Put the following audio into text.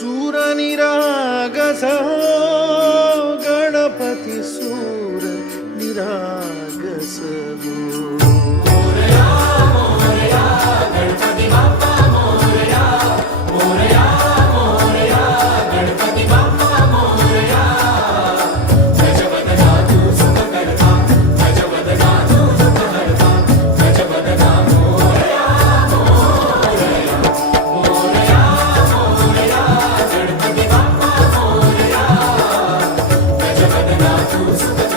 सुरनिरागसः निरागस गणपति सूर Christmas.